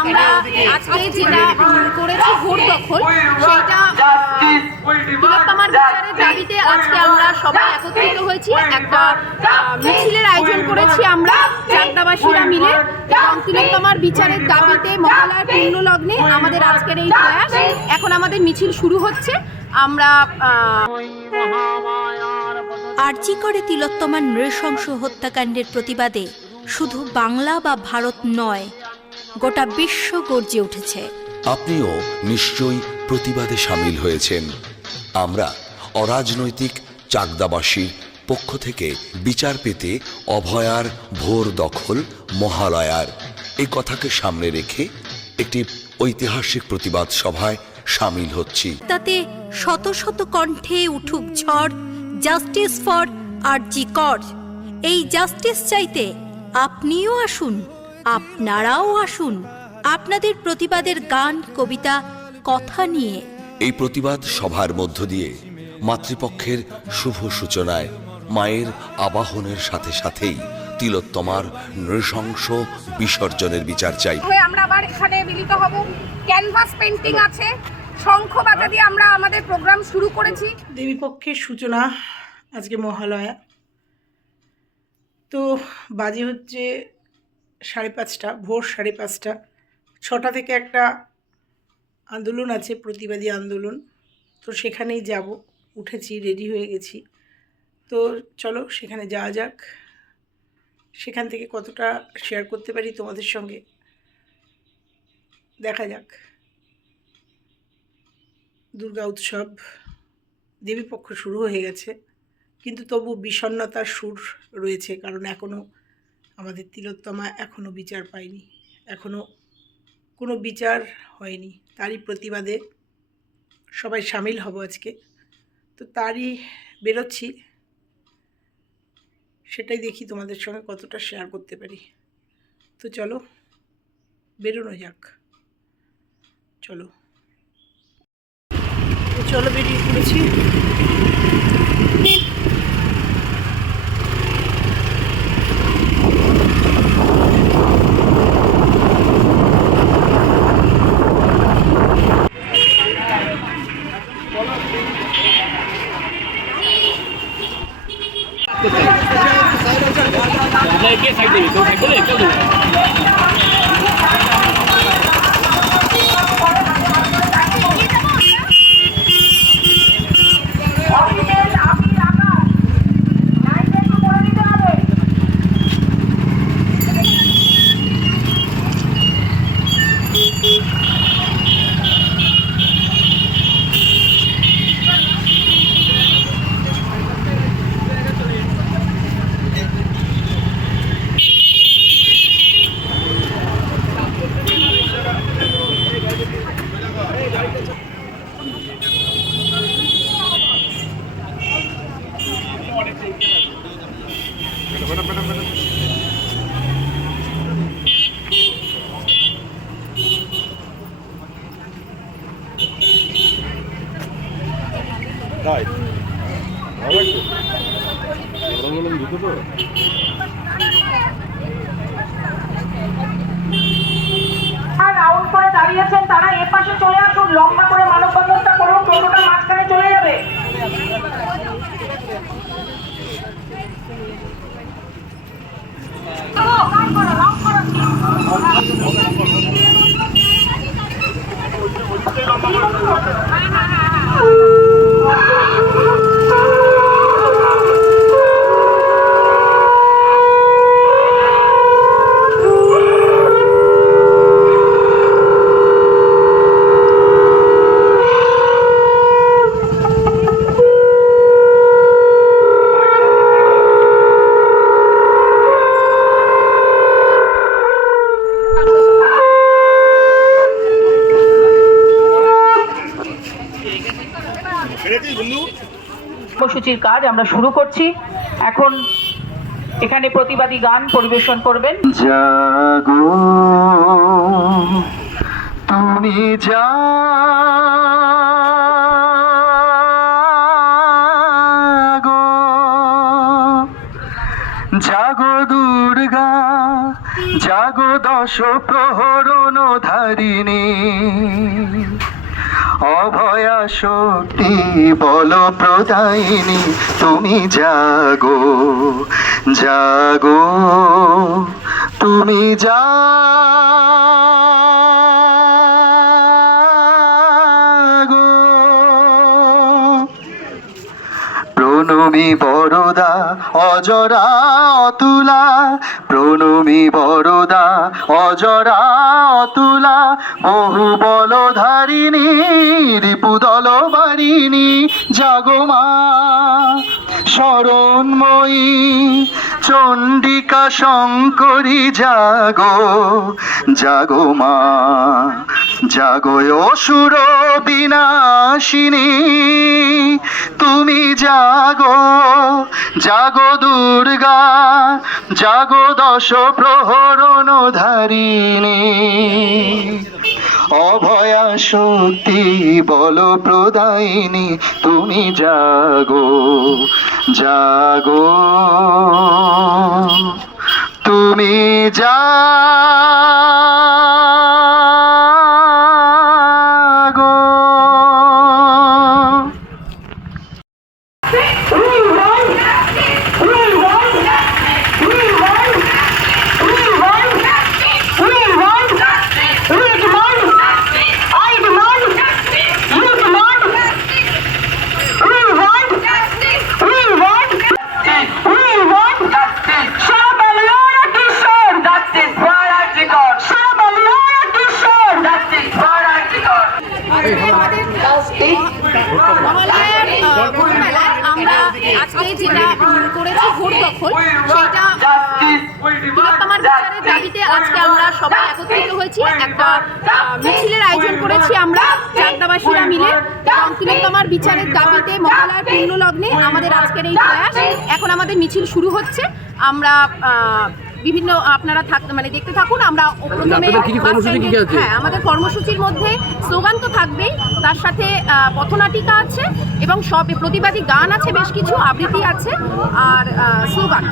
আমরা আজকে যেটা করেছি ভোট দখল সেইটা তিলোত্তমার বিচারের দাবিতে আজকে আমরা সবাই একত্রিত হয়েছি। একটা মিছিলের আয়োজন করেছি আমরা চাকদাবাসীরা মিলে। এবং তিলোত্তমার বিচারের দাবিতে মহালয়ার পূর্ণ লগ্নে আমাদের আজকের এই প্রয়াস। এখন আমাদের মিছিল শুরু হচ্ছে। আমরা আরজি করে তিলোত্তমার নৃশংস হত্যাকাণ্ডের প্রতিবাদে শুধু বাংলা বা ভারত নয় গোটা বিশ্ব গর্জে উঠেছে। আপনিও নিশ্চয়ই প্রতিবাদে সামিল হয়েছেন। আমরা অরাজনৈতিক চাকদাবাসীর পক্ষ থেকে বিচার পেতে অভয়ার ভোর দখল মহালয়ার এই কথাকে সামনে রেখে একটি ঐতিহাসিক প্রতিবাদ সভায় সামিল হচ্ছি। তাতে শত শত কণ্ঠে উঠুক ঝড় জাস্টিস ফর আরজি কর। এই জাস্টিস চাইতে আপনিও আসুন আপনারাও আসুন। আপনাদের প্রতিবাদের গান কবিতা কথা নিয়ে। এই প্রতিবাদ সভার মধ্য দিয়ে মাতৃপক্ষের শুভ সূচনায় মায়ের আবাহনের সাথে সাথেই তিলোত্তমার নৃশংস বিসর্জনের বিচার চাই। হয়ে আমরা আবার এখানে মিলিত হব। ক্যানভাস পেন্টিং আছে। শঙ্খ বাজা দিয়ে আমরা আমাদের প্রোগ্রাম শুরু করেছি। দেবীপক্ষের সূচনা আজকে মহালয়া। তো বাজে হচ্ছে সাড়ে পাঁচটা, ভোর সাড়ে পাঁচটা। ছটা থেকে একটা আন্দোলন আছে, প্রতিবাদী আন্দোলন। তো সেখানেই যাব। উঠেছি রেডি হয়ে গেছি। তো চলো সেখানে যাওয়া যাক। সেখান থেকে কতটা শেয়ার করতে পারি তোমাদের সঙ্গে? দেখা যাক। দুর্গা উৎসব, দেবীপক্ষ শুরু হয়ে গেছে। কিন্তু তবু বিষণ্ণতার সুর রয়েছে, কারণ এখনও আমাদের তিলোত্তমা এখনও বিচার পায়নি এখনও কোনো বিচার হয়নি, তারই প্রতিবাদে সবাই সামিল হব আজকে। তো তারই বেরোচ্ছি, সেটাই দেখি তোমাদের সঙ্গে কতটা শেয়ার করতে পারি। তো চলো, বেরোনো যাক, চলো। চলো বেরিয়ে পড়েছি। 快快快快快快快快快快快快快快快 রাউন্ড করে দাঁড়িয়েছেন তারা এ পাশে চলে আসুন লম্বা করে মানববন্ধনটা করুন টোটোটা মাঝখানে চলে যাবে কর্মসূচির কাজ আমরা শুরু করছি। এখন এখানে প্রতিবাদী গান পরিবেশন করবেন। জাগো, তুমি জাগো জাগো দুর্গা, জাগো দশ প্রহরণ ধারিণী। অভয়া শক্তি বল প্রদায়িনী তুমি জাগো জাগো তুমি জাগো। প্রণমী বরদা, অজরা অতুলা। প্রণমী বরদা, অজরা অতুলা। বহু বলধারিণী রিপুদল বারিণী জাগমা শরণময়ী, চণ্ডিকা শঙ্করী, জাগো জাগো মা। জাগো অসুর বিনাশিনী তুমি জাগো জাগো দুর্গা, জাগো দশ প্রহরণ ধারিণী অভয়া শক্তি বল প্রদায়িনী, তুমি জাগো জাগো। তুমি জাগো করেছি আমরা চাকদাবাসীরা মিলে। এবং তিলোত্তমার বিচারের দাবিতে মহালয়ার পূর্ণ লগ্নে আমাদের আজকের এই প্রয়াস। এখন আমাদের মিছিল শুরু হচ্ছে। আমরা বিভিন্ন আপনারা থাক মানে দেখতে থাকুন আমরা প্রথমে? হ্যাঁ আমাদের কর্মসূচির মধ্যে স্লোগান তো থাকবেই। তার সাথে পথনাটিকা আছে এবং সব প্রতিবাদী গান আছে বেশ কিছু আবৃত্তি আছে। আর স্লোগান।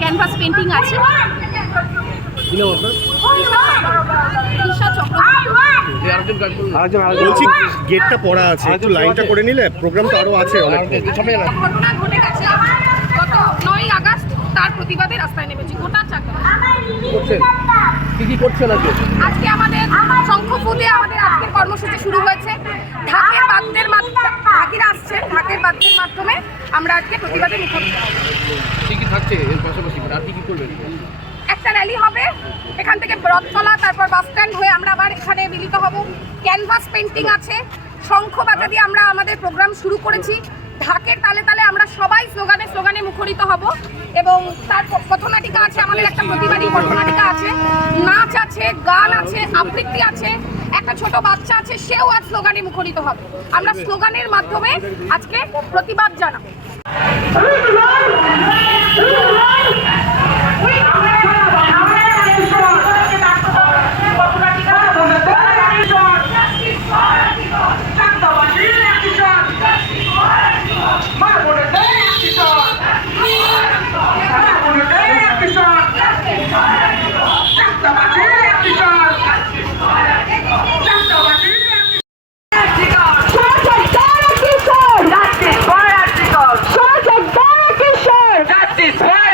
ক্যানভাস পেন্টিং আছে। কি নাম আপনার বলছি গেটটা পড়া আছে একটু লাইনটা করে নিলে প্রোগ্রাম তো আরও আছে অনেক। ঘটনা ঘটে গেছে গত নয় আগস্ট তার প্রতিবাদে রাস্তায় নেমেছি গোটা চাকরি করছেন কি কি করছেন আজকে আজকে আমাদের শঙ্খপুদে আমাদের আজকের কর্মসূচি শুরু হয়েছে। ঢাকের বাদ্যের মাধ্যমে ঢাকিরা আসছেন ঢাকের বাদ্যের মাধ্যমে আমরা আজকে প্রতিবাদে কি কি থাকছে এর পাশাপাশি। আর কি কি করবেন? একটা র্যালি হবে। এখান থেকে রথতলা তারপর বাস স্ট্যান্ড হয়ে আমরা আবার এখানে মিলিত হব। ক্যানভাস পেন্টিং আছে। শঙ্খ বাজা দিয়ে আমরা আমাদের প্রোগ্রাম শুরু করেছি। ঢাকের তালে তালে আমরা সবাই স্লোগানে স্লোগানে মুখরিত হব। এবং তার প- পথনাটিকা আছে, আমাদের একটা প্রতিবাদী পথনাটিকা আছে। নাচ আছে, গান আছে, আবৃত্তি আছে। একটা ছোট বাচ্চা আছে, সেও আজ স্লোগানে মুখরিত হবে। আমরা স্লোগানের মাধ্যমে আজকে প্রতিবাদ জানাব। se faz.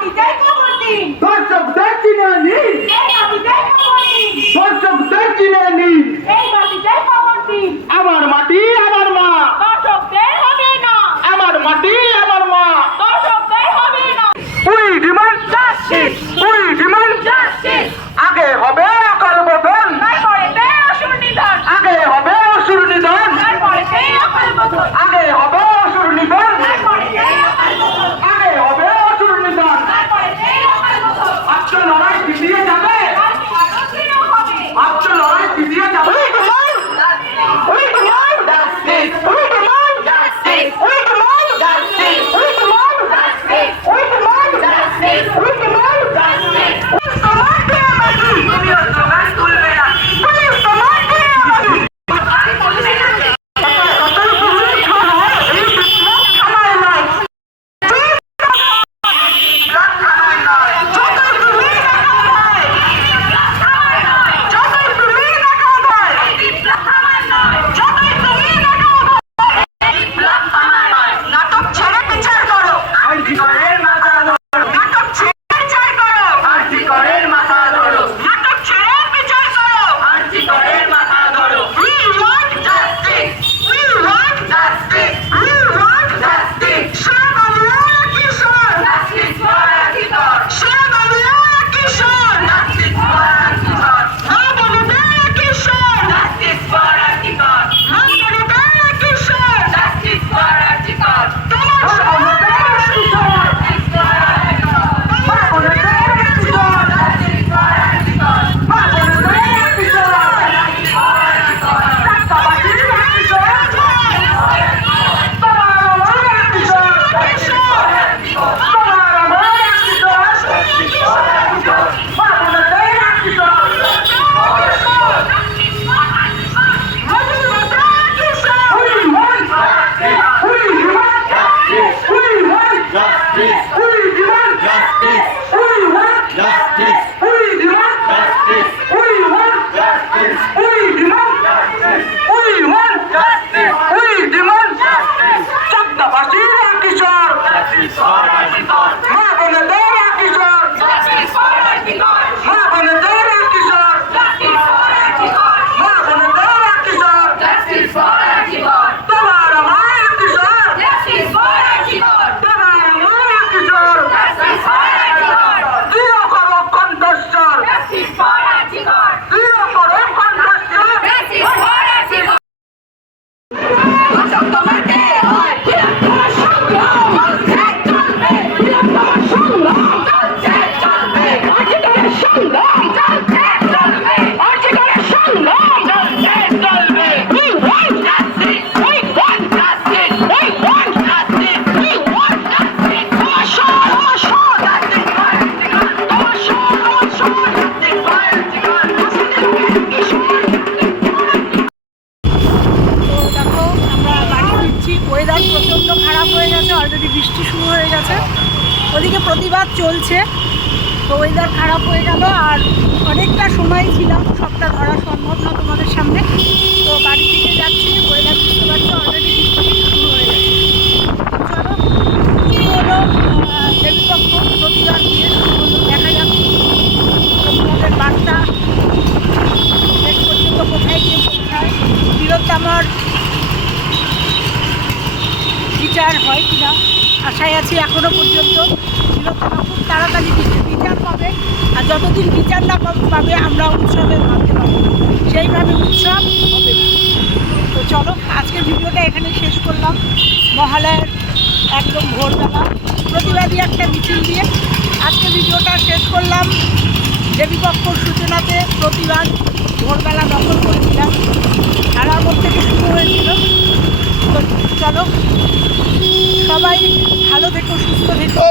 আমি দেখো বলি। দর্শক দেখছি না নি। এই আমি দেখো বলি। দর্শক দেখছি না নি। এই মাটি দেখো বলি। আমার মাটি আমার মা। দর্শক দেখ হবে না। আমার মাটি আমার মা। দর্শক দেখ হবে না। We demand justice we demand justice. যতদিন বিচার না পাব- পাবে আমরা উৎসবের ভাবতে পারব সেইভাবে উৎসব হবে তো চলো, আজকের ভিডিওটা এখানে শেষ করলাম। মহালয়ের একদম ভোরবেলা। প্রতিবাদী একটা মিছিল দিয়ে আজকে ভিডিওটা শেষ করলাম। দেবীপক্ষর সূচনাতে প্রতিবাদ ভোরবেলা দখল করেছিলাম সারা থেকে শুরু হয়েছিল। তো চলো, সবাই ভালো থেকো, সুস্থ থেকো।